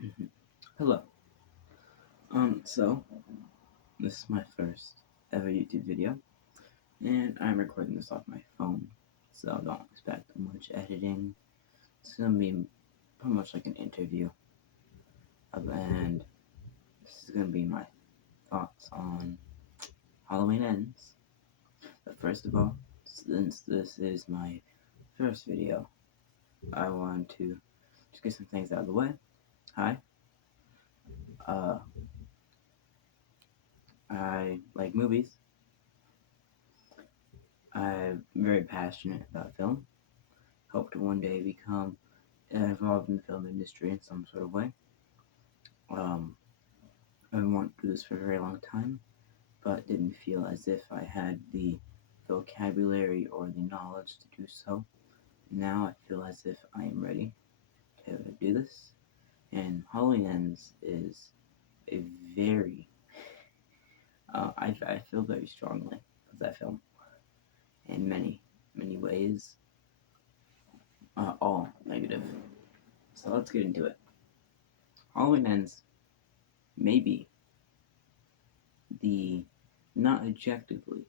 Mhm. Hello. So this is my first ever YouTube video, and I'm recording this off my phone, so don't expect much editing. It's gonna be pretty much like an interview, and this is gonna be my thoughts on Halloween Ends. But first of all, since this is my first video, I want to just get some things out of the way. Hi. Uh, I like movies. I'm very passionate about film. Hope to one day become involved in the film industry in some sort of way. Um, I've been wanting to do this for a very long time, but didn't feel as if I had the vocabulary or the knowledge to do so. Now I feel as if I am ready to do this, and Halloween Ends is a very, I feel very strongly of that film in many ways, all negative. So let's get into it. Halloween Ends maybe the, not objectively,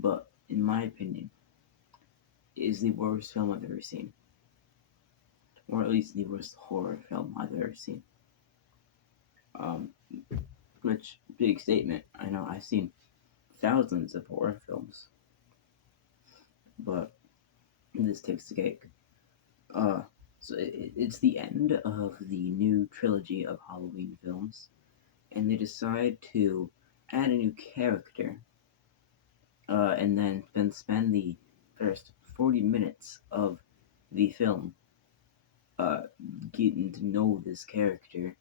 but in my opinion, is the worst film I've ever seen, or at least the worst horror film I've ever seen. Um, which big statement. I know I've seen thousands of horror films, but this takes the cake. Uh, it's the end of the new trilogy of Halloween films, and they decide to add a new character, and then spend the first 40 minutes of the film uh, getting to know this character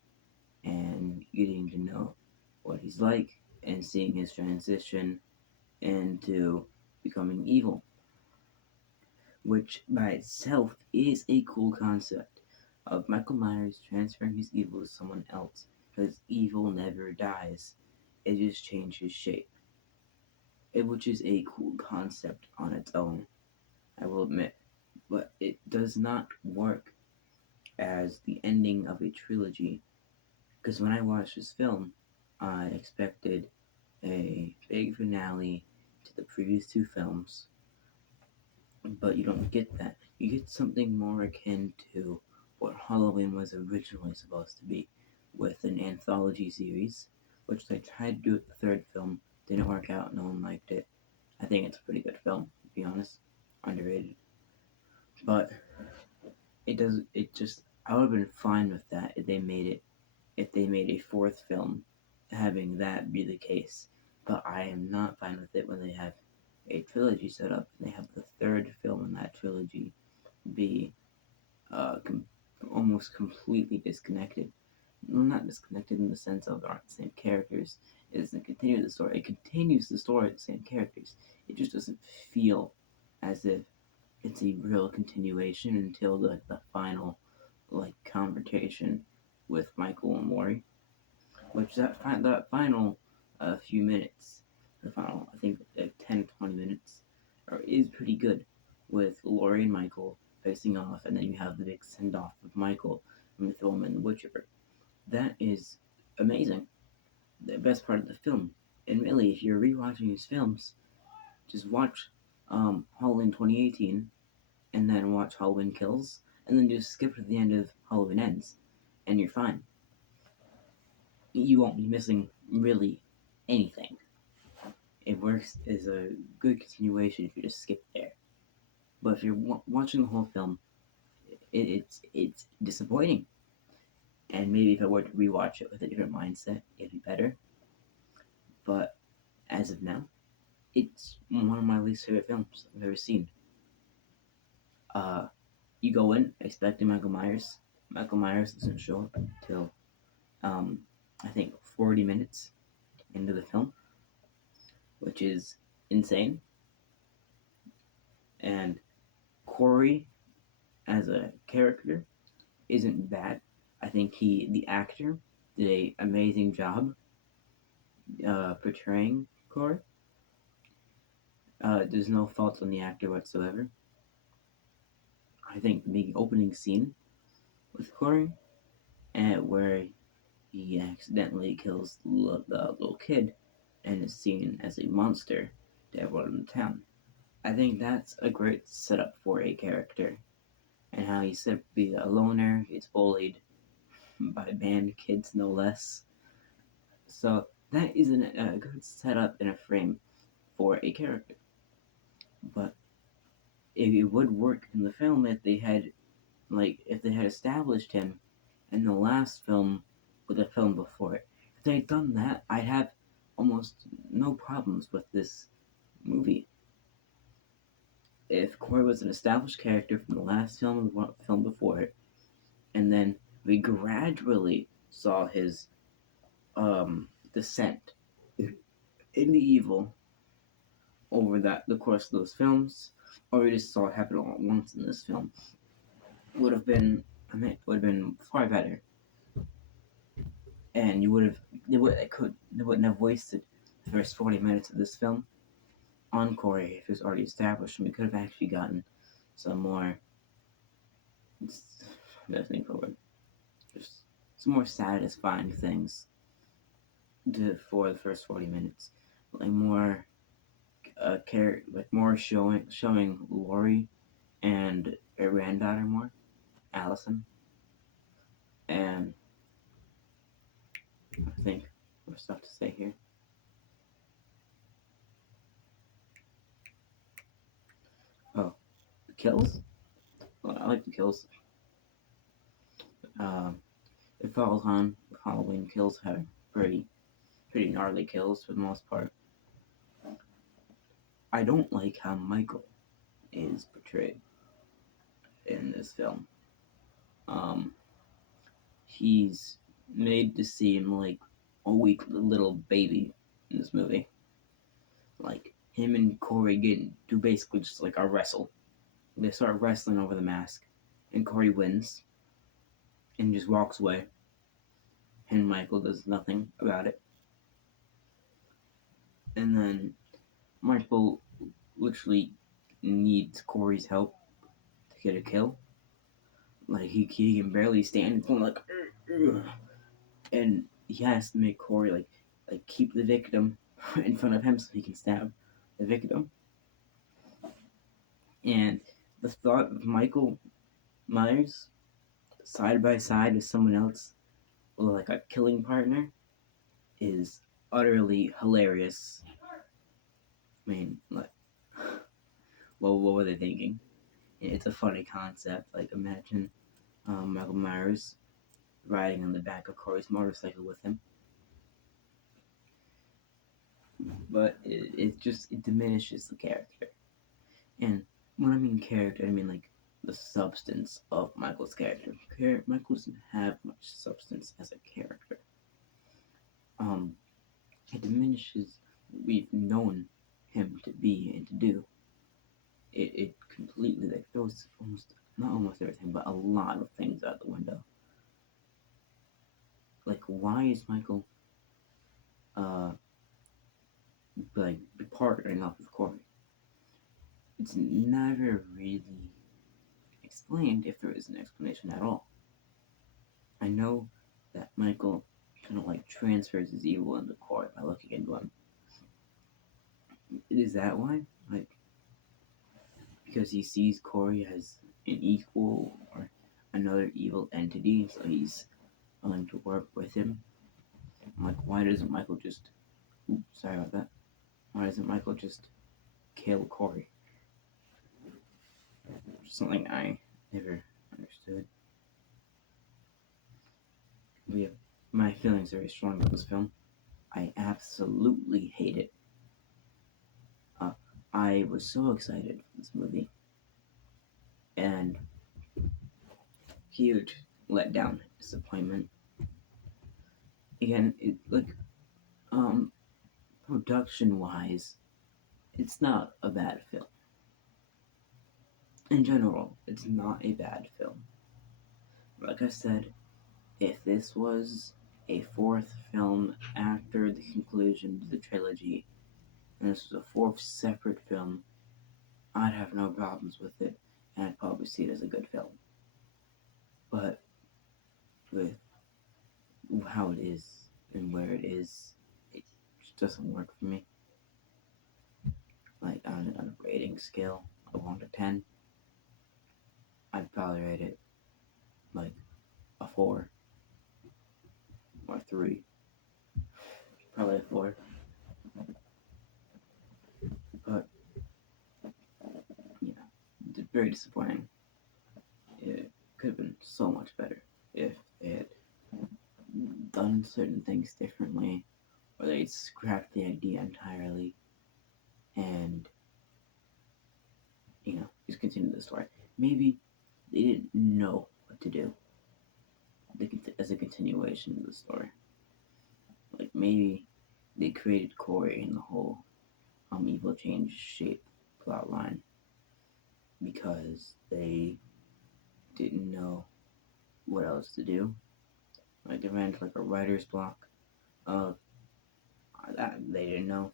and getting to know what he's like and seeing his transition into becoming evil, which by itself is a cool concept of Michael Myers transferring his evil to someone else, because evil never dies, it just changes shape, which is a cool concept on its own, I will admit, but it does not work as the ending of a trilogy. Because when I watched this film, I expected a big finale to the previous two films, but you don't get that. You get something more akin to what Halloween was originally supposed to be, with an anthology series, which they tried to do with the third film, didn't work out, no one liked it. I think it's a pretty good film, to be honest. Underrated. But I would have been fine with that if they made a fourth film having that be the case. But I am not fine with it when they have a trilogy set up and they have the third film in that trilogy be almost completely disconnected. Well, not disconnected in the sense of they aren't the same characters. It doesn't continue the story. It continues the story with the same characters. It just doesn't feel as if it's a real continuation until the final confrontation with Michael and Maury, which that final few minutes, the final I think 10-20 minutes, is pretty good, with Laurie and Michael facing off, and then you have the big send off of Michael when they throw him in the wood chipper. That is amazing. The best part of the film. And really, if you're rewatching these films, just watch Halloween 2018, and then watch Halloween Kills, and then just skip to the end of Halloween Ends, and you're fine. You won't be missing really anything. It works as a good continuation if you just skip there. But if you're watching the whole film, it's disappointing. And maybe if I were to rewatch it with a different mindset, it'd be better. But as of now, it's one of my least favorite films I've ever seen. Uh, you go in expecting Michael Myers. Michael Myers doesn't show up until I think 40 minutes into the film, which is insane. And Corey, as a character, isn't bad. I think the actor, did a amazing job portraying Corey. There's no fault on the actor whatsoever. I think the opening scene with Corey and where he accidentally kills the little kid and is seen as a monster to everyone in the town. I think that's a great setup for a character, and how he's set up to be a loner, he's bullied by band kids no less. So that is a good setup and a frame for a character. But it would work in the film if they had established him in the last film with the film before it. If they had done that, I'd have almost no problems with this movie. If Corey was an established character from the last film and the film before it, and then we gradually saw his descent into evil over the course of those films, or we just saw it happen all at once in this film, would have been would have been far better, and they wouldn't have wasted the first 40 minutes of this film on Corey if it was already established, and we could have actually gotten some more. Best name forward, just some more satisfying things for the first 40 minutes, like more more showing Lori and her granddaughter more, Allison, and I think there's stuff to say here. Oh, the kills. Well, I like the kills. Um, it follows on Halloween kills have pretty gnarly kills for the most part. I don't like how Michael is portrayed in this film. Um, he's made to seem like a weak little baby in this movie. Like him and Corey do basically just like a wrestle. They start wrestling over the mask, and Corey wins and just walks away, and Michael does nothing about it. And then Michael literally needs Corey's help to get a kill. Like he can barely stand. It's going like, "Ugh." And he has to make Corey like keep the victim in front of him so he can stab the victim. And the thought of Michael Myers side by side with someone else, like a killing partner, is utterly hilarious. I mean, like, what were they thinking? It's a funny concept. Like, imagine Michael Myers riding on the back of Corey's motorcycle with him. But it diminishes the character. And when I mean character, I mean like the substance of Michael's character. Michael doesn't have much substance as a character. It diminishes what we've known him to be and to do. It completely like throws not almost everything, but a lot of things out the window. Like, why is Michael uh like partnering up with Corey? It's never really explained, if there is an explanation at all. I know that Michael kind of like transfers his evil into Corey by looking into him. Is that why? Like, because he sees Corey as an equal or another evil entity, so he's willing to work with him. I'm like, why doesn't Michael just? Oops, sorry about that. Why doesn't Michael just kill Corey? Something I never understood. But yeah, my feelings are very strong about this film. I absolutely hate it. Uh, I was so excited for this movie, and huge letdown, disappointment. Again, production wise, it's not a bad film. In general, it's not a bad film. Like I said, if this was a fourth film after the conclusion to the trilogy, and this was a fourth separate film, I'd have no problems with it, and I'd probably see it as a good film. But with how it is and where it is, it just doesn't work for me. Like on a rating scale of 1 to 10, I'd probably rate it like a 4 or a 3. Probably a 4. But, you know, it's very disappointing. It could have been so much better if they had done certain things differently, or they scrapped the idea entirely and, just continue the story. Maybe they didn't know what to do as a continuation of the story. Like maybe they created Corey in the whole evil change shape plot line because they didn't know what else to do. Like they ran into like a writer's block of that they didn't know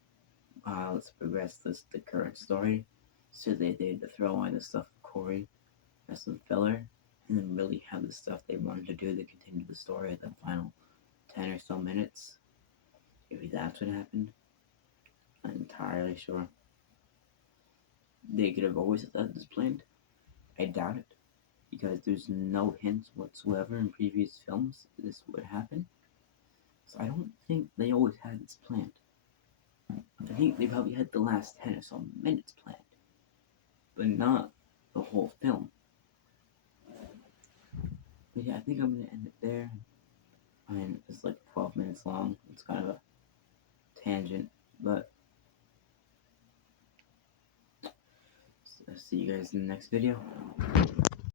how to progress the current story. So they had to throw in the stuff with Corey as some filler and then really have the stuff they wanted to do to continue the story at the final 10 or so minutes. Maybe that's what happened. I'm not entirely sure. They could have always had this planned. I doubt it, because there's no hints whatsoever in previous films that this would happen. So I don't think they always had this planned. I think they probably had the last 10 or so minutes planned, but not the whole film. But yeah, I think I'm going to end it there. I mean, it's like 12 minutes long. It's kind of a tangent, but I'll see you guys in the next video.